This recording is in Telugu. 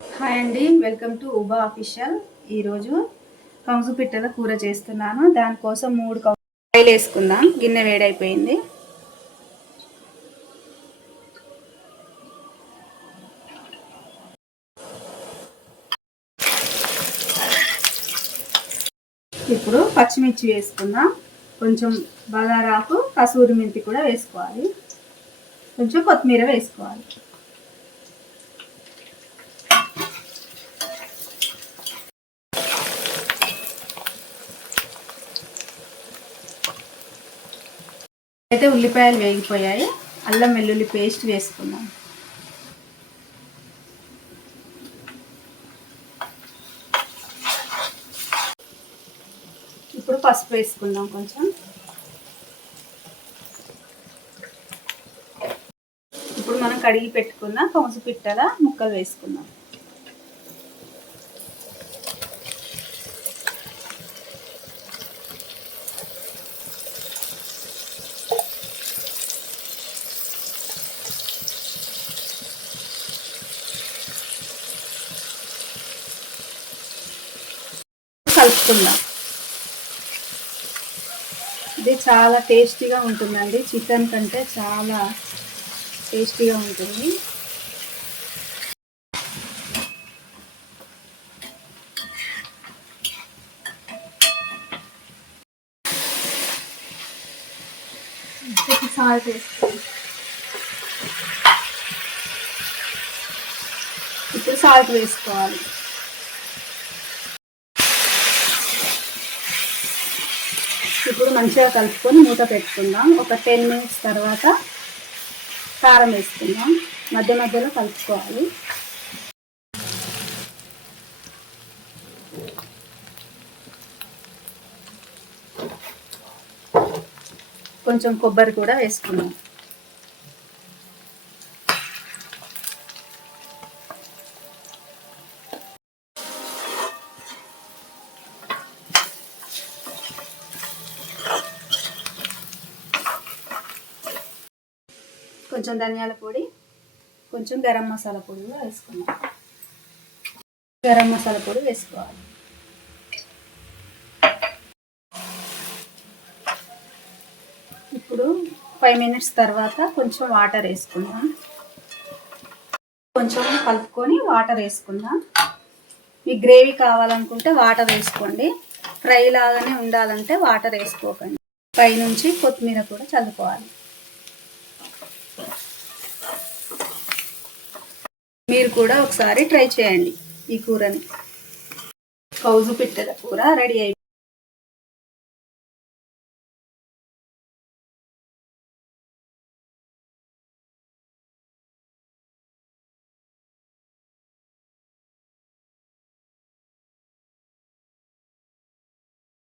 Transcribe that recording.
హాయ్ అండి, వెల్కమ్ టు ఉబా అఫీషియల్. ఈరోజు కంసు పిట్టల కూర చేస్తున్నాను. దానికోసం 3 కప్పులు ఆయిల్ వేసుకుందాం. గిన్నె వేడైపోయింది. ఇప్పుడు పచ్చిమిర్చి వేసుకుందాం. కొంచెం బగారాకు, కసూరి మెంతి కూడా వేసుకోవాలి. కొంచెం కొత్తిమీర వేసుకోవాలి. అయితే ఉల్లిపాయలు వేగిపోయాయి. అల్లం వెల్లుల్లి పేస్ట్ వేసుకుందాం. ఇప్పుడు పసుపు వేసుకుందాం. కొంచెం ఇప్పుడు మనం కడిగి పెట్టుకున్న కంసు పిట్టల ముక్కలు వేసుకుందాం. కలుపుకుందాం. ఇది చాలా టేస్టీగా ఉంటుందండి. చికెన్ కంటే చాలా టేస్టీగా ఉంటుంది. సాల్ట్ వేసుకోండి. ఇప్పుడు సాల్ట్ వేసుకోవాలి. ఇప్పుడు మంచిగా కలుపుకొని మూత పెట్టుకుందాం. ఒక 10 మినిట్స్ తర్వాత కారం వేసుకుందాం. మధ్య మధ్యలో కలుపుకోవాలి. కొంచెం కొబ్బరి కూడా వేసుకుందాం. కొంచెం ధనియాల పొడి, కొంచెం గరం మసాలా పొడి కూడా వేసుకుందాం. గరం మసాలా పొడి వేసుకోవాలి. ఇప్పుడు 5 మినిట్స్ తర్వాత కొంచెం వాటర్ వేసుకుందాం. కొంచెం కలుపుకొని వాటర్ వేసుకుందాం. ఈ గ్రేవీ కావాలనుకుంటే వాటర్ వేసుకోండి. ఫ్రై లాగానే ఉండాలంటే వాటర్ వేసుకోకండి. పైనుంచి కొత్తిమీర కూడా చల్లుకోవాలి. మీరు కూడా ఒకసారి ట్రై చేయండి ఈ కూరని. కౌజు పిట్టల కూర రెడీ అయిపోయింది.